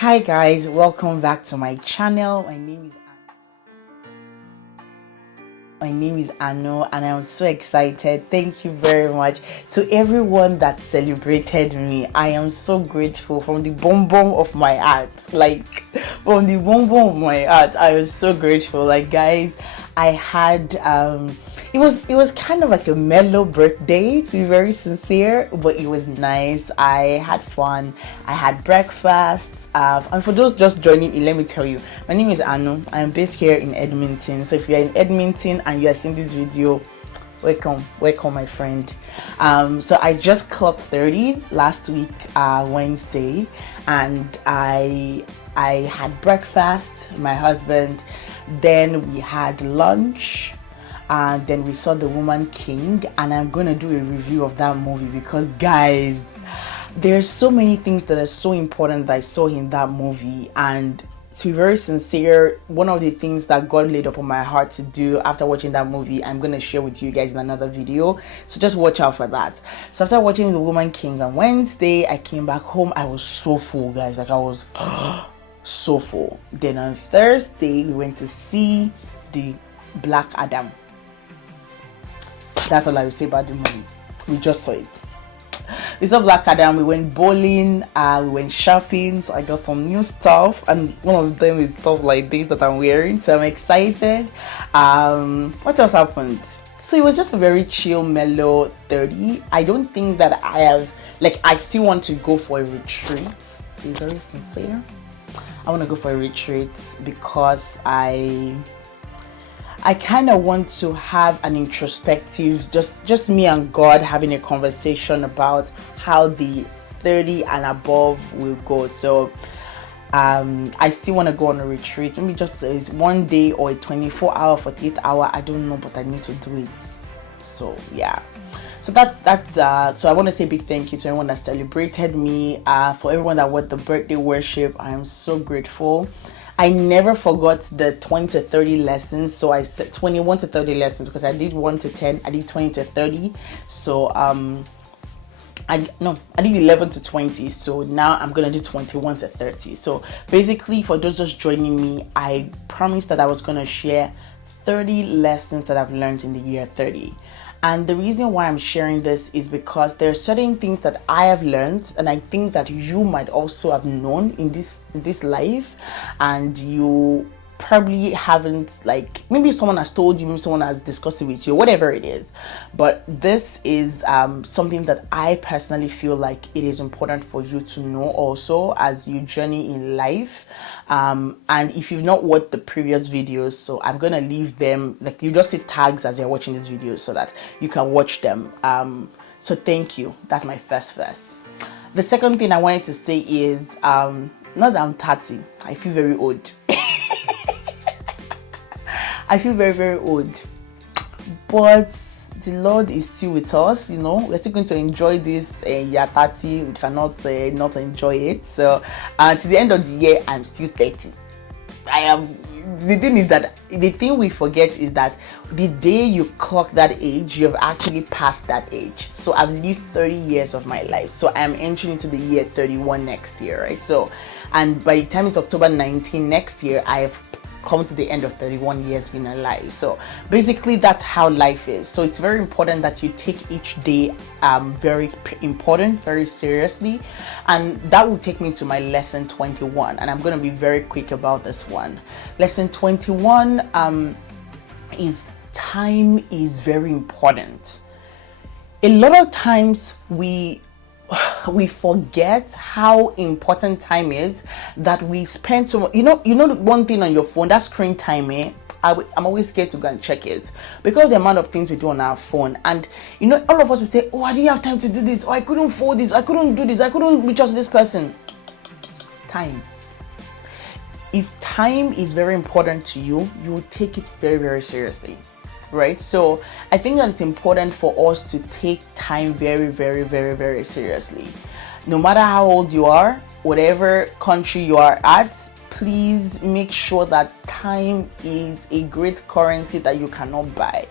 Hi guys, welcome back to my channel. My name is Anu and I'm so excited. Thank you very much to everyone that celebrated me. I am so grateful from the bum of my heart. From the bum of my heart, I was so grateful. Guys, I had it was kind of like a mellow birthday, to be very sincere, but it was nice. I had fun. I had breakfast. And for those just joining in, let me tell you, my name is Anu. I am based here in Edmonton. So if you are in Edmonton and you are seeing this video, welcome, my friend. So I just clocked 30 last week, Wednesday, and I had breakfast, my husband, then we had lunch, and then we saw The Woman King, and I'm gonna do a review of that movie because guys, there's so many things that are so important that I saw in that movie. And to be very sincere, one of the things that God laid upon my heart to do after watching that movie, I'm going to share with you guys in another video. So just watch out for that. So after watching The Woman King on Wednesday, I came back home. I was so full, guys. I was so full. Then on Thursday, we went to see the Black Adam. That's all I will say about the movie. We just saw it. We saw Black Adam, we went bowling, we went shopping, so I got some new stuff, and one of them is stuff like this that I'm wearing, so I'm excited. What else happened? So it was just a very chill, mellow 30. I don't think that I still want to go for a retreat, to be very sincere. I want to go for a retreat because I kind of want to have an introspective, just me and God having a conversation about how the 30 and above will go. So I still want to go on a retreat. Maybe just one day or a 24-hour, 48-hour. I don't know, but I need to do it. So yeah. So that's so I want to say a big thank you to everyone that celebrated me. For everyone that watched the birthday worship, I am so grateful. I never forgot the 20 to 30 lessons. So I said 21 to 30 lessons because I did 1 to 10. I did 20 to 30. So I did 11 to 20. So now I'm gonna do 21 to 30. So basically, for those just joining me, I promised that I was gonna share 30 lessons that I've learned in the year 30. And the reason why I'm sharing this is because there are certain things that I have learned, and I think that you might also have known in this life, and you probably haven't, maybe someone has told you, maybe someone has discussed it with you, whatever it is. But this is something that I personally feel like it is important for you to know also as you journey in life. And if you've not watched the previous videos, so I'm gonna leave them, you just hit tags as you're watching these videos so that you can watch them. So thank you. That's my first. The second thing I wanted to say is not that I'm 30, I feel very old. I feel very, very old, but the Lord is still with us. We're still going to enjoy this year 30. We cannot not enjoy it. So to the end of the year, I'm still 30. The thing is that the thing we forget is that the day you clock that age, you've actually passed that age. So I've lived 30 years of my life. So I'm entering into the year 31 next year, right? So, and by the time it's October 19 next year, I've come to the end of 31 years being alive. So basically that's how life is. So it's very important that you take each day very important, very seriously. And that will take me to my lesson 21, and I'm going to be very quick about this one. Lesson 21 is time is very important. A lot of times we forget how important time is, that we spend so much. One thing on your phone, that screen time, I'm always scared to go and check it because the amount of things we do on our phone. And all of us will say, oh, I didn't have time to do this, or I couldn't fold this, I couldn't do this, I couldn't reach out to this person. Time. If time is very important to you, you will take it very, very seriously. Right? So I think that it's important for us to take time very, very, very, very seriously. No matter how old you are, whatever country you are at, please make sure that time is a great currency that you cannot buy.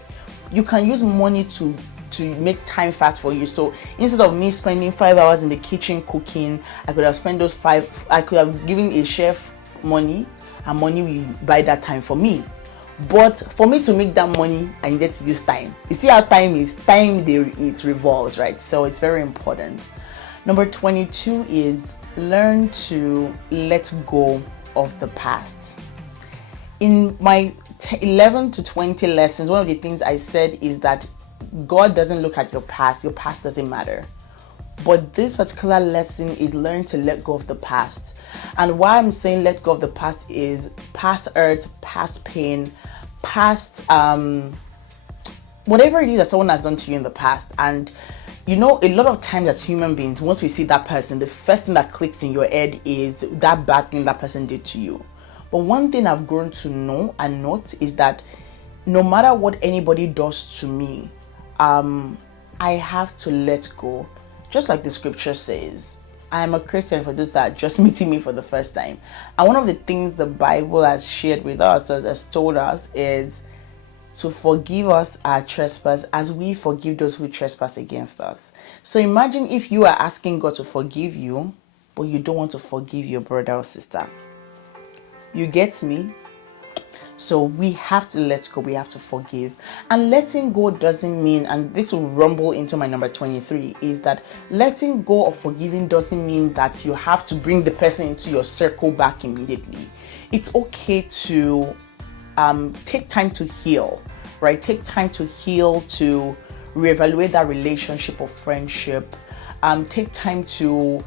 You can use money to to make time fast for you. So instead of me spending 5 hours in the kitchen cooking, I could have spent those 5. I could have given a chef money, and money will buy that time for me. But for me to make that money, I needed to use time. You see how time is? It revolves, right? So it's very important. Number 22 is learn to let go of the past. In my 11 to 20 lessons, one of the things I said is that God doesn't look at your past doesn't matter. But this particular lesson is learn to let go of the past. And why I'm saying let go of the past is past hurt, past pain, past whatever it is that someone has done to you in the past. And you know, a lot of times as human beings, once we see that person, the first thing that clicks in your head is that bad thing that person did to you. But one thing I've grown to know and note is that no matter what anybody does to me, I have to let go. Just like the scripture says, I am a Christian for those that are just meeting me for the first time. And one of the things the Bible has shared with us, has told us, is to forgive us our trespass as we forgive those who trespass against us. So imagine if you are asking God to forgive you, but you don't want to forgive your brother or sister. You get me? So we have to let go, we have to forgive. And letting go doesn't mean, and this will rumble into my number 23, is that letting go of forgiving doesn't mean that you have to bring the person into your circle back immediately. It's okay to take time to heal, right? Take time to heal, to reevaluate that relationship or friendship. Take time to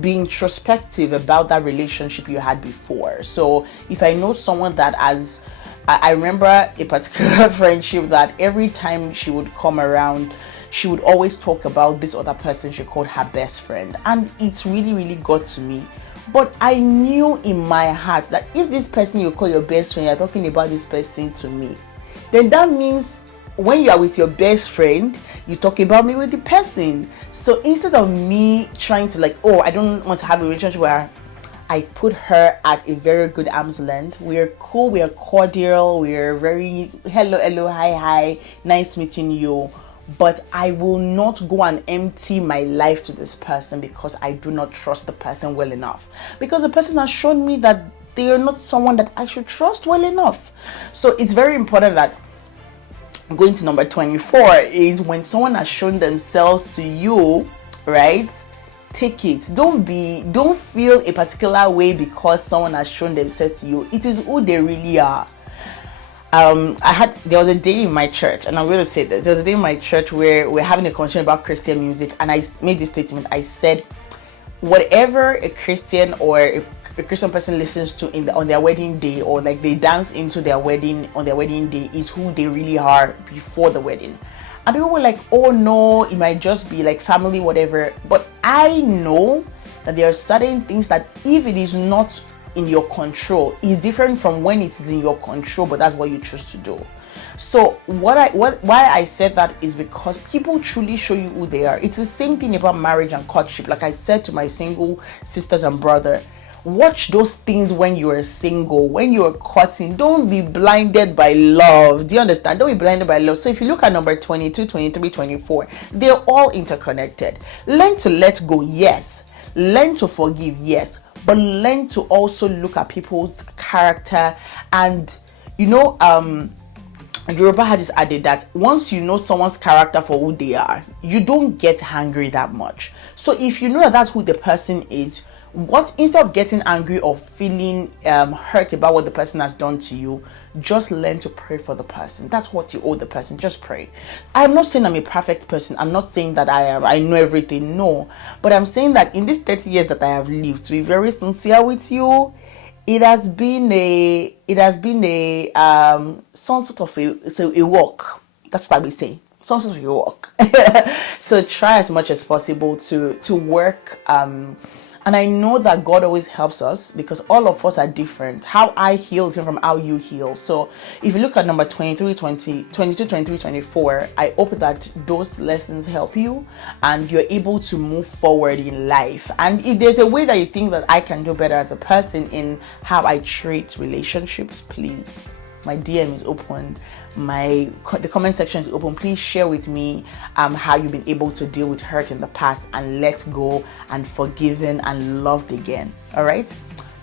be introspective about that relationship you had before. So if I know someone that I remember a particular friendship that every time she would come around, she would always talk about this other person she called her best friend. And it's really, really got to me. But I knew in my heart that if this person you call your best friend, you're talking about this person to me, then that means when you are with your best friend, you talk about me with the person. So instead of me trying to I don't want to have a relationship where I put her at a very good arm's length. We're cool, we're cordial, we're very hello, hi, nice meeting you. But I will not go and empty my life to this person because I do not trust the person well enough. Because the person has shown me that they are not someone that I should trust well enough. So it's very important that going to number 24 is when someone has shown themselves to you, right? Take it. Don't feel a particular way because someone has shown themselves to you. It is who they really are. There was a day in my church, and I'm going to say that there was a day in my church where we're having a conversation about Christian music, and I made this statement. I said, whatever a Christian or a Christian person listens to on their wedding day, or they dance into their wedding on their wedding day, is who they really are before the wedding. And people were like, oh no, it might just be family, whatever. But I know that there are certain things that if it is not in your control, is different from when it is in your control, but that's what you choose to do. So why I said that is because people truly show you who they are. It's the same thing about marriage and courtship. Like I said to my single sisters and brother, watch those things when you are single, when you are courting. Don't be blinded by love. Do you understand? Don't be blinded by love. So if you look at number 22, 23, 24, they're all interconnected. Learn to let go, yes. Learn to forgive, yes. But learn to also look at people's character. And Yoruba had this adage that once you know someone's character for who they are, you don't get angry that much. So if you know that that's who the person is, instead of getting angry or feeling hurt about what the person has done to you, just learn to pray for the person. That's what you owe the person. Just pray. I'm not saying I'm a perfect person. I'm not saying that I know everything. No, but I'm saying that in these 30 years that I have lived, to be very sincere with you, it has been some sort of a walk. That's what I will say. Some sort of a walk. So try as much as possible to work. And I know that God always helps us because all of us are different. How I heal is different from how you heal. So if you look at number 22, 23, 24, I hope that those lessons help you and you're able to move forward in life. And if there's a way that you think that I can do better as a person in how I treat relationships, please My DM is open. The comment section is open. Please share with me how you've been able to deal with hurt in the past and let go and forgiven and loved again. All right.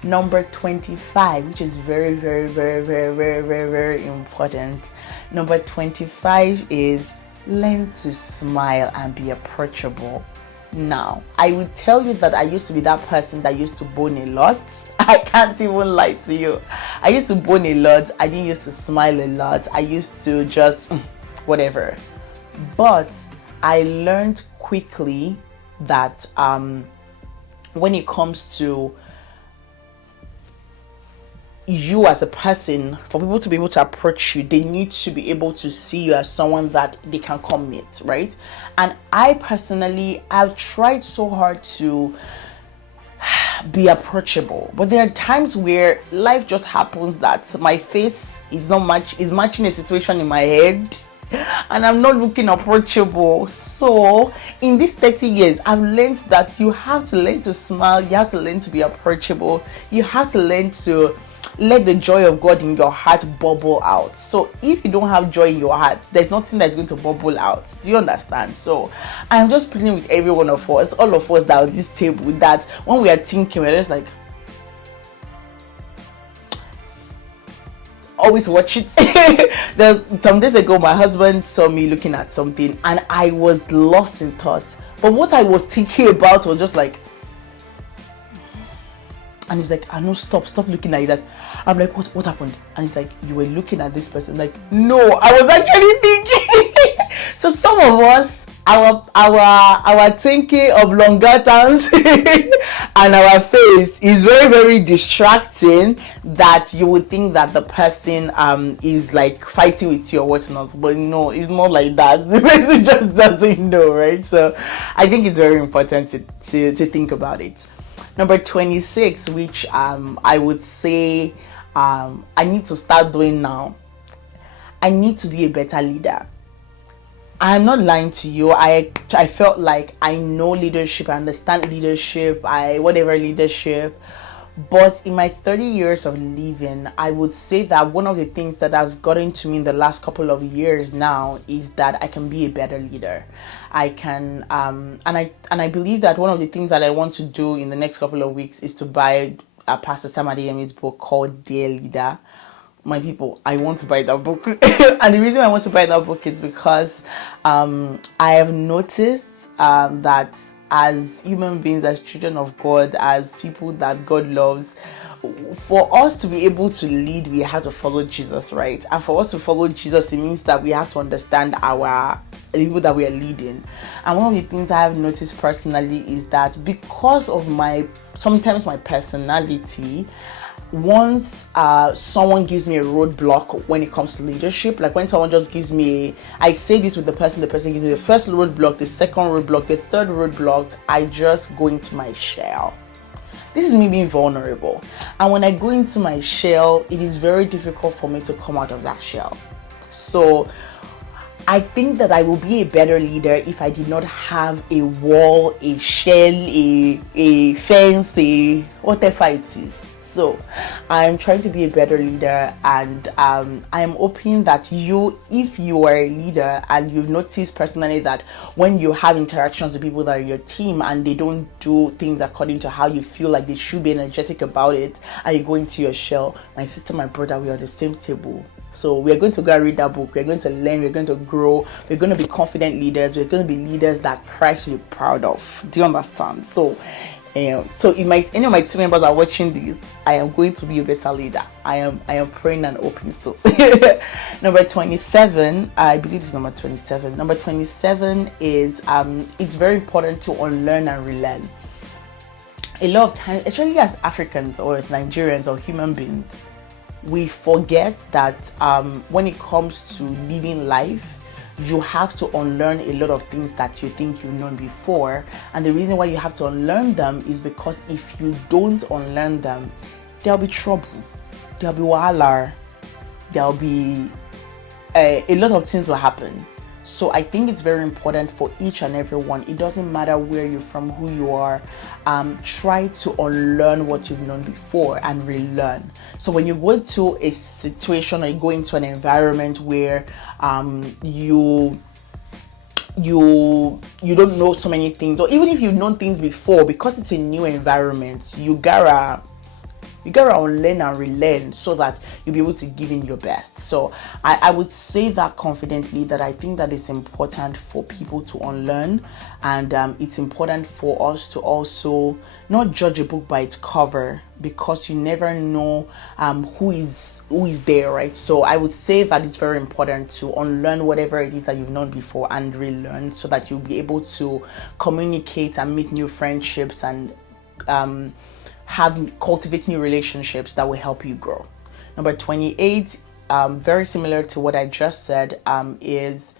Number 25, which is very, very, very, very, very, very, very important. Number 25 is learn to smile and be approachable. Now, I will tell you that I used to be that person that used to bone a lot. I can't even lie to you. I used to bone a lot. I didn't used to smile a lot. I used to just whatever. But I learned quickly that when it comes to you as a person, for people to be able to approach you, they need to be able to see you as someone that they can come meet, right? And I personally, I've tried so hard to be approachable, but there are times where life just happens that my face is matching a situation in my head and I'm not looking approachable. So in these 30 years, I've learned that you have to learn to smile, you have to learn to be approachable, you have to learn to let the joy of God in your heart bubble out. So if you don't have joy in your heart, there's nothing that's going to bubble out. Do you understand? So I'm just pleading with every one of us, all of us that are on this table, that when we are thinking, we're just like, always watch it. Some days ago, my husband saw me looking at something and I was lost in thoughts. But what I was thinking about was just like, and he's like, I know, stop looking at that. I'm like, what happened? And he's like, you were looking at this person. Like, no, I was actually thinking. So some of us, our thinking of longer terms and our face is very, very distracting, that you would think that the person is like fighting with you or whatnot. But no, it's not like that. The person just doesn't know, right? So I think it's very important to think about it. Number 26, which I would say I need to start doing now. I need to be a better leader. I'm not lying to you. I felt like I know leadership, I understand leadership, whatever leadership. But in my 30 years of living, I would say that one of the things that has gotten to me in the last couple of years now is that I can be a better leader. I can, and I believe that one of the things that I want to do in the next couple of weeks is to buy Pastor Sam Adeyemi's book called Dear Leader. My people, I want to buy that book. And the reason I want to buy that book is because I have noticed that as human beings, as children of God, as people that God loves, for us to be able to lead, we have to follow Jesus, right? And for us to follow Jesus, it means that we have to understand the people that we are leading. And one of the things I have noticed personally is that because of sometimes my personality, once someone gives me a roadblock when it comes to leadership, like when someone just gives me I say this with the person gives me the first roadblock, the second roadblock, the third roadblock, I just go into my shell. This is me being vulnerable, and when I go into my shell, it is very difficult for me to come out of that shell. So I think that I will be a better leader if I did not have a wall, a shell, a fence, whatever it is. So I'm trying to be a better leader, and I'm hoping that if you are a leader and you've noticed personally that when you have interactions with people that are your team and they don't do things according to how you feel like they should be energetic about it, and you go into your shell, my sister, my brother, we're on the same table. So we're going to go and read that book. We're going to learn. We're going to grow. We're going to be confident leaders. We're going to be leaders that Christ will be proud of. Do you understand? So if any of my team members are watching this, I am going to be a better leader. I am praying and hoping so. Number 27, I believe it's number 27. Number 27 is it's very important to unlearn and relearn. A lot of times, especially as Africans or as Nigerians or human beings, we forget that when it comes to living life, you have to unlearn a lot of things that you think you've known before. And the reason why you have to unlearn them is because if you don't unlearn them, there'll be trouble, there'll be wahala, there'll be a lot of things will happen. So I think it's very important for each and every one. It doesn't matter where you're from, who you are. Try to unlearn what you've known before and relearn. So when you go to a situation or you go into an environment where you don't know so many things, or even if you've known things before, because it's a new environment, you gotta unlearn and relearn so that you'll be able to give in your best. So I would say that confidently, that I think that it's important for people to unlearn, and it's important for us to also not judge a book by its cover, because you never know who is there, right? So I would say that it's very important to unlearn whatever it is that you've known before and relearn, so that you'll be able to communicate and make new friendships and cultivate new relationships that will help you grow. Number 28, very similar to what I just said, is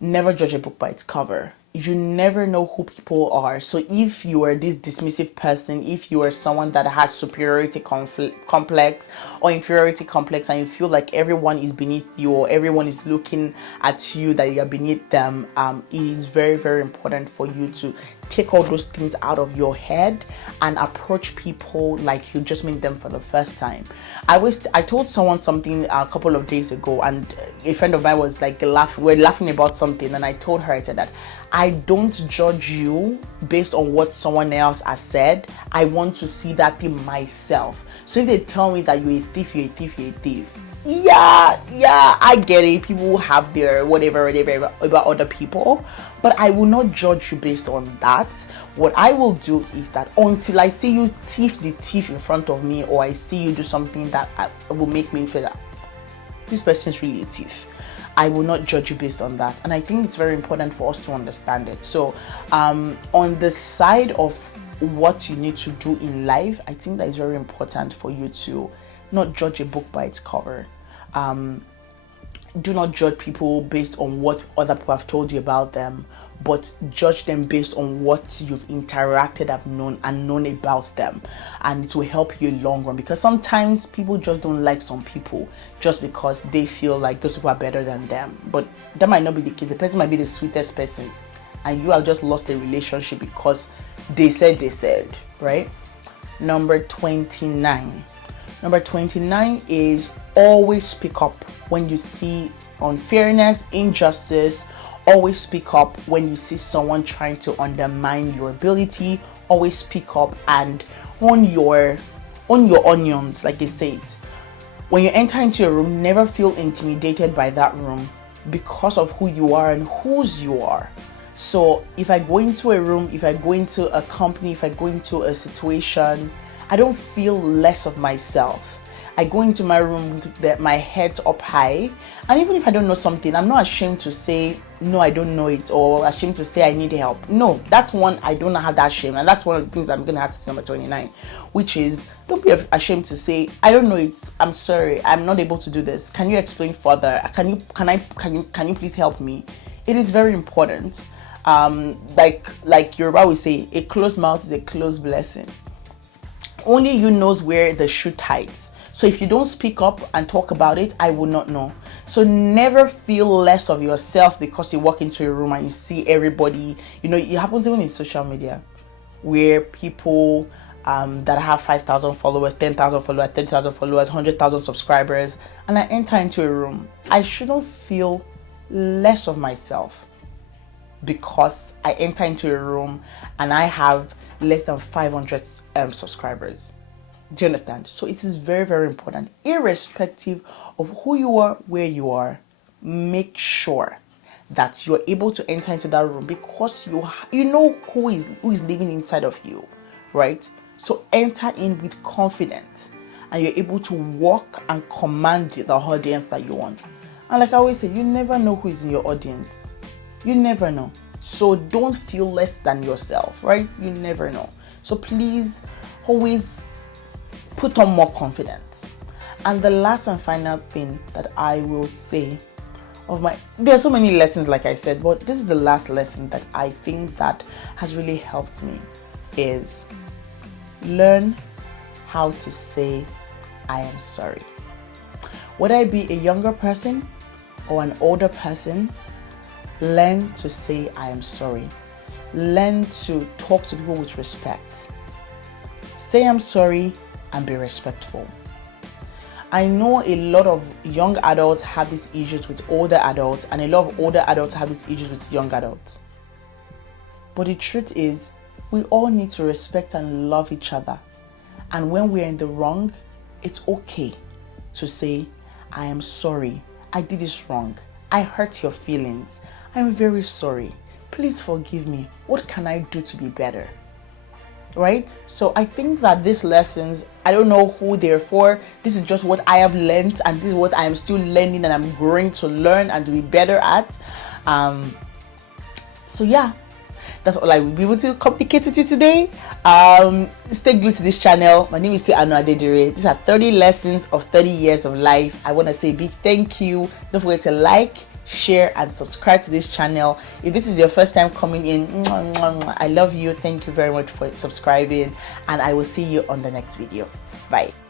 never judge a book by its cover. You never know who people are. So if you are this dismissive person, if you are someone that has superiority complex or inferiority complex, and you feel like everyone is beneath you, or everyone is looking at you that you're beneath them, it is very, very important for you to take all those things out of your head and approach people like you just meet them for the first time. I told someone something a couple of days ago, and a friend of mine was like we're laughing about something, and I told her, I said that I don't judge you based on what someone else has said. I want to see that thing myself. So if they tell me that you're a thief, you're a thief, you're a thief, yeah, I get it. People have their whatever about other people, but I will not judge you based on that. What I will do is that until I see you thief the thief in front of me, or I see you do something that will make me feel that this person is really a thief, I will not judge you based on that. And I think it's very important for us to understand it. So on the side of what you need to do in life, I think that it's very important for you to not judge a book by its cover. Do not judge people based on what other people have told you about them, but judge them based on what you've interacted, have known about them, and it will help you long run. Because sometimes people just don't like some people just because they feel like those people are better than them, but that might not be the case. The person might be the sweetest person, and you have just lost a relationship because they said, right? Number 29 is always speak up when you see unfairness, injustice. Always speak up when you see someone trying to undermine your ability. Always speak up and own your onions, like they say it. When you enter into a room, never feel intimidated by that room because of who you are and whose you are. So if I go into a room, if I go into a company, if I go into a situation, I don't feel less of myself. I go into my room with my head up high, and even if I don't know something, I'm not ashamed to say no, I don't know it, or ashamed to say I need help. No, that's one, I don't have that shame, and that's one of the things I'm gonna have to say. Number 29, which is, don't be ashamed to say I don't know it, I'm sorry, I'm not able to do this, can you explain further, can you please help me? It is very important. Like Yoruba will say, a closed mouth is a closed blessing. Only you knows where the shoe ties. So if you don't speak up and talk about it, I will not know. So never feel less of yourself because you walk into a room and you see everybody. You know, it happens even in social media, where people that have 5,000 followers, 10,000 followers, 30,000 followers, 100,000 subscribers, and I enter into a room, I shouldn't feel less of myself because I enter into a room and I have less than 500 subscribers. Do you understand? So it is very, very important, irrespective of who you are, where you are, make sure that you're able to enter into that room because you know who is living inside of you, right? So enter in with confidence, and you're able to walk and command the audience that you want. And like I always say, you never know who is in your audience. You never know. So don't feel less than yourself, right? You never know. So please always put on more confidence. And the last and final thing that I will say there are so many lessons, like I said, but this is the last lesson that I think that has really helped me, is learn how to say I am sorry. Whether I be a younger person or an older person, Learn to say I am sorry. Learn to talk to people with respect. Say I'm sorry and be respectful. I know a lot of young adults have these issues with older adults, and a lot of older adults have these issues with young adults. But the truth is, we all need to respect and love each other. And when we're in the wrong, it's okay to say, I am sorry. I did this wrong. I hurt your feelings. I'm very sorry. Please forgive me. What can I do to be better? Right? So I think that these lessons, I don't know who they're for. This is just what I have learned, and this is what I am still learning and I'm growing to learn and to be better at. So yeah, that's all I will be able to communicate with you today. Stay glued to this channel. My name is ADEWUSI. These are 30 lessons of 30 years of life. I want to say a big thank you. Don't forget to like, share and subscribe to this channel. If this is your first time coming in, I love you. Thank you very much for subscribing, and I will see you on the next video. Bye.